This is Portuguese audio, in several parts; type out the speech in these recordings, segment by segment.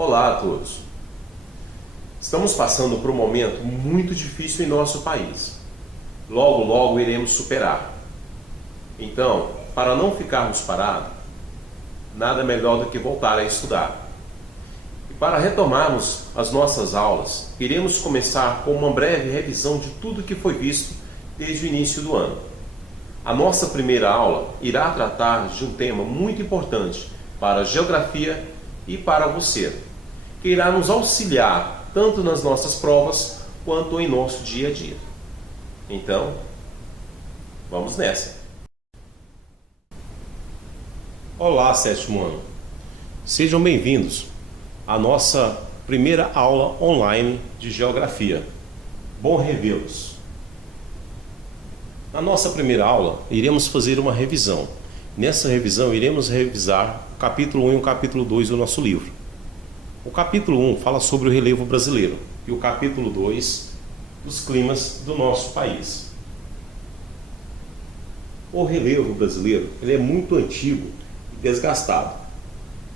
Olá a todos! Estamos passando por um momento muito difícil em nosso país. Logo, logo iremos superar. Então, para não ficarmos parados, nada melhor do que voltar a estudar. E para retomarmos as nossas aulas, iremos começar com uma breve revisão de tudo que foi visto desde o início do ano. A nossa primeira aula irá tratar de um tema muito importante para a geografia e para você, que irá nos auxiliar tanto nas nossas provas quanto em nosso dia a dia. Então, vamos nessa! Olá, sétimo ano! Sejam bem-vindos à nossa primeira aula online de geografia. Bom revê-los! Na nossa primeira aula, iremos fazer uma revisão. Nessa revisão, iremos revisar o capítulo 1 e o capítulo 2 do nosso livro. O capítulo 1 fala sobre o relevo brasileiro e o capítulo 2 dos climas do nosso país. O relevo brasileiro ele é muito antigo e desgastado,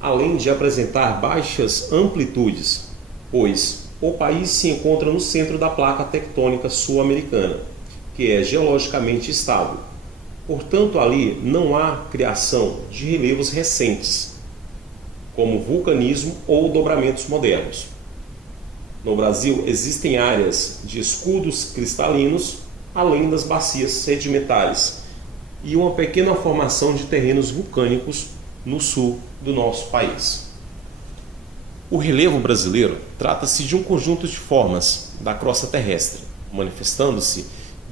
além de apresentar baixas amplitudes, pois o país se encontra no centro da placa tectônica sul-americana, que é geologicamente estável. Portanto, ali não há criação de relevos recentes, como vulcanismo ou dobramentos modernos. No Brasil, existem áreas de escudos cristalinos, além das bacias sedimentares, e uma pequena formação de terrenos vulcânicos no sul do nosso país. O relevo brasileiro trata-se de um conjunto de formas da crosta terrestre, manifestando-se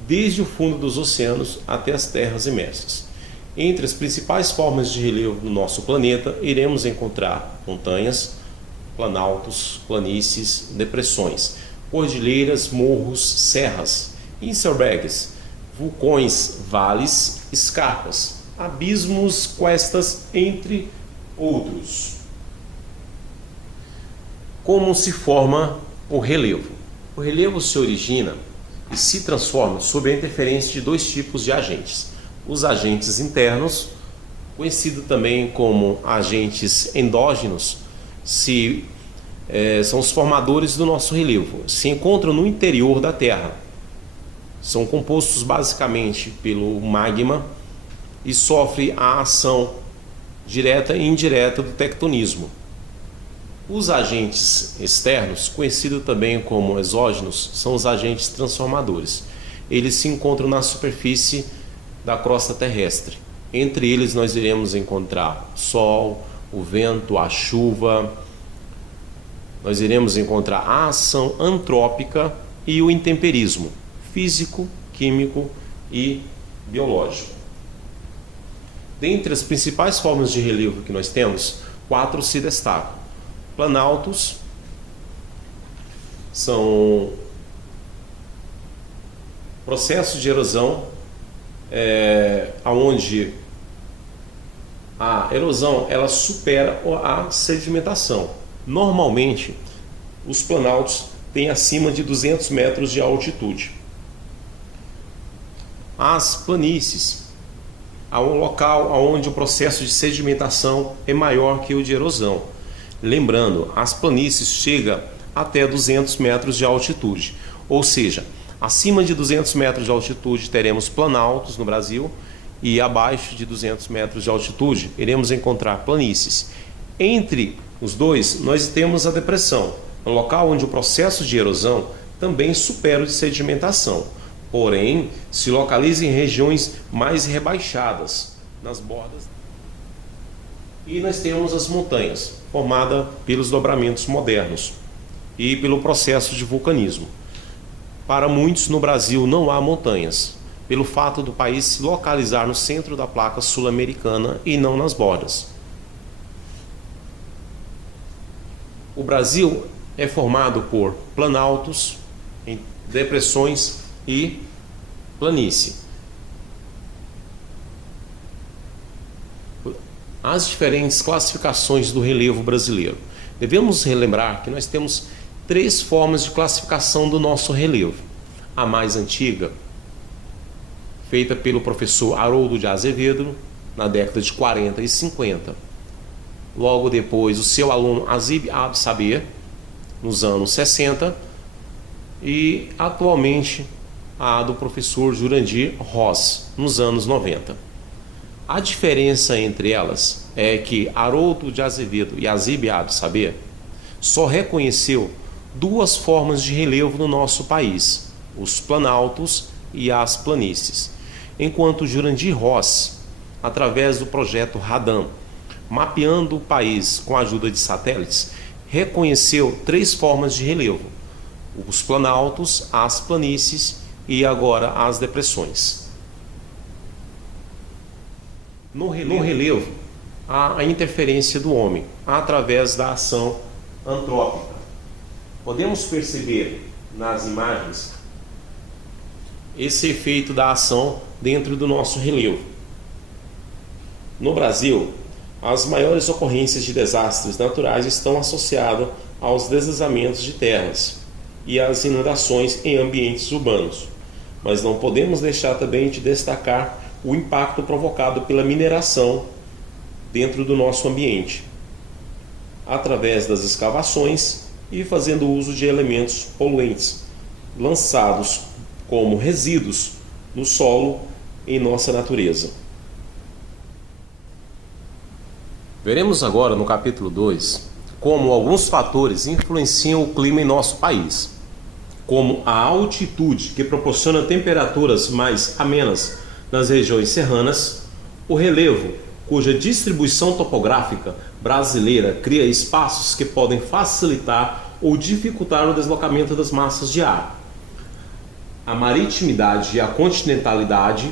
desde o fundo dos oceanos até as terras imersas. Entre as principais formas de relevo do nosso planeta, iremos encontrar montanhas, planaltos, planícies, depressões, cordilheiras, morros, serras, icebergs, vulcões, vales, escarpas, abismos, cuestas, entre outros. Como se forma o relevo? O relevo se origina e se transforma sob a interferência de dois tipos de agentes. Os agentes internos, conhecido também como agentes endógenos, são os formadores do nosso relevo. Se encontram no interior da Terra. São compostos basicamente pelo magma e sofrem a ação direta e indireta do tectonismo. Os agentes externos, conhecidos também como exógenos, são os agentes transformadores. Eles se encontram na superfície da crosta terrestre. Entre eles nós iremos encontrar o sol, o vento, a chuva. Nós iremos encontrar a ação antrópica e o intemperismo físico, químico e biológico. Dentre as principais formas de relevo que nós temos, 4 se destacam. Planaltos são processos de erosão onde a erosão ela supera a sedimentação. Normalmente, os planaltos têm acima de 200 metros de altitude. As planícies há um local onde o processo de sedimentação é maior que o de erosão. Lembrando, as planícies chegam até 200 metros de altitude, ou seja, acima de 200 metros de altitude teremos planaltos no Brasil e abaixo de 200 metros de altitude iremos encontrar planícies. Entre os dois, nós temos a depressão, um local onde o processo de erosão também supera o de sedimentação, porém se localiza em regiões mais rebaixadas, nas bordas. E nós temos as montanhas, formadas pelos dobramentos modernos e pelo processo de vulcanismo. Para muitos no Brasil não há montanhas, pelo fato do país se localizar no centro da placa sul-americana e não nas bordas. O Brasil é formado por planaltos, depressões e planície. As diferentes classificações do relevo brasileiro. Devemos relembrar que nós temos 3 formas de classificação do nosso relevo. A mais antiga, feita pelo professor Haroldo de Azevedo, na década de 40 e 50. logo depois o seu aluno Azib Absaber, nos anos 60, e atualmente a do professor Jurandir Ross, nos anos 90. A diferença entre elas é que Haroldo de Azevedo e Azib Absaber só reconheceu duas formas de relevo no nosso país, os planaltos e as planícies, enquanto Jurandir Ross, através do projeto Radan, mapeando o país com a ajuda de satélites, reconheceu três formas de relevo: os planaltos, as planícies e agora as depressões. No relevo, há a interferência do homem através da ação antrópica. Podemos perceber nas imagens esse efeito da ação dentro do nosso relevo. No Brasil, as maiores ocorrências de desastres naturais estão associadas aos deslizamentos de terras e às inundações em ambientes urbanos, mas não podemos deixar também de destacar o impacto provocado pela mineração dentro do nosso ambiente, através das escavações e fazendo uso de elementos poluentes lançados como resíduos no solo em nossa natureza. Veremos agora no capítulo 2 como alguns fatores influenciam o clima em nosso país, como a altitude, que proporciona temperaturas mais amenas nas regiões serranas, o relevo, cuja distribuição topográfica brasileira cria espaços que podem facilitar ou dificultar o deslocamento das massas de ar, a maritimidade e a continentalidade,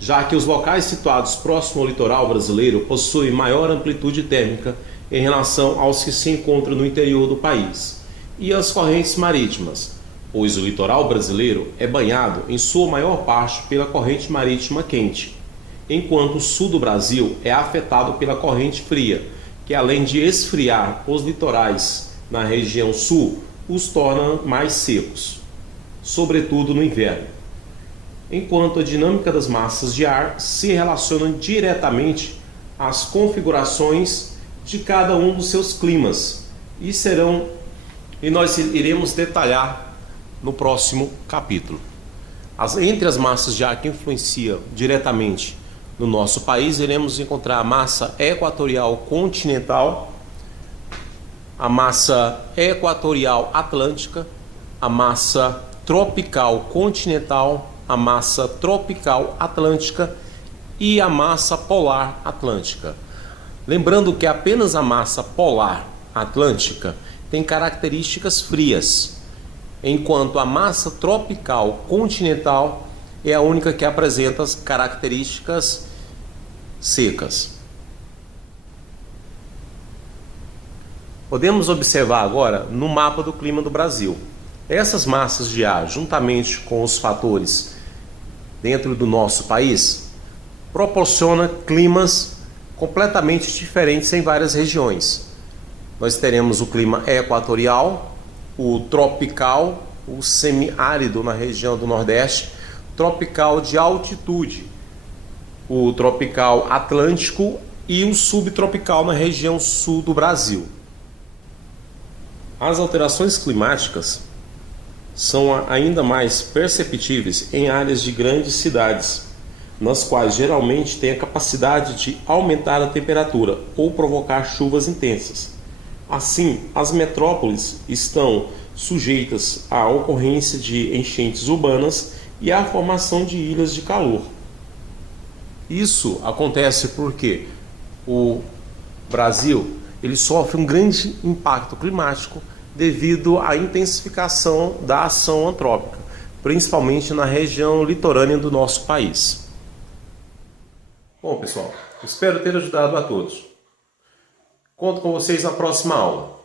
já que os locais situados próximo ao litoral brasileiro possuem maior amplitude térmica em relação aos que se encontram no interior do país, e as correntes marítimas, pois o litoral brasileiro é banhado em sua maior parte pela corrente marítima quente, enquanto o sul do Brasil é afetado pela corrente fria, que além de esfriar os litorais na região sul, os torna mais secos, sobretudo no inverno, enquanto a dinâmica das massas de ar se relaciona diretamente às configurações de cada um dos seus climas e nós iremos detalhar no próximo capítulo. Entre as massas de ar que influenciam diretamente no nosso país, iremos encontrar a massa equatorial continental, a massa equatorial atlântica, a massa tropical continental, a massa tropical atlântica e a massa polar atlântica. Lembrando que apenas a massa polar atlântica tem características frias, enquanto a massa tropical continental é a única que apresenta as características secas. Podemos observar agora no mapa do clima do Brasil. Essas massas de ar, juntamente com os fatores dentro do nosso país, proporcionam climas completamente diferentes em várias regiões. Nós teremos o clima equatorial, o tropical, o semiárido na região do Nordeste, tropical de altitude, o tropical atlântico e o subtropical na região sul do Brasil. As alterações climáticas são ainda mais perceptíveis em áreas de grandes cidades, nas quais geralmente tem a capacidade de aumentar a temperatura ou provocar chuvas intensas. Assim, as metrópoles estão sujeitas à ocorrência de enchentes urbanas e à formação de ilhas de calor. Isso acontece porque o Brasil ele sofre um grande impacto climático devido à intensificação da ação antrópica, principalmente na região litorânea do nosso país. Bom, pessoal, espero ter ajudado a todos. Conto com vocês na próxima aula.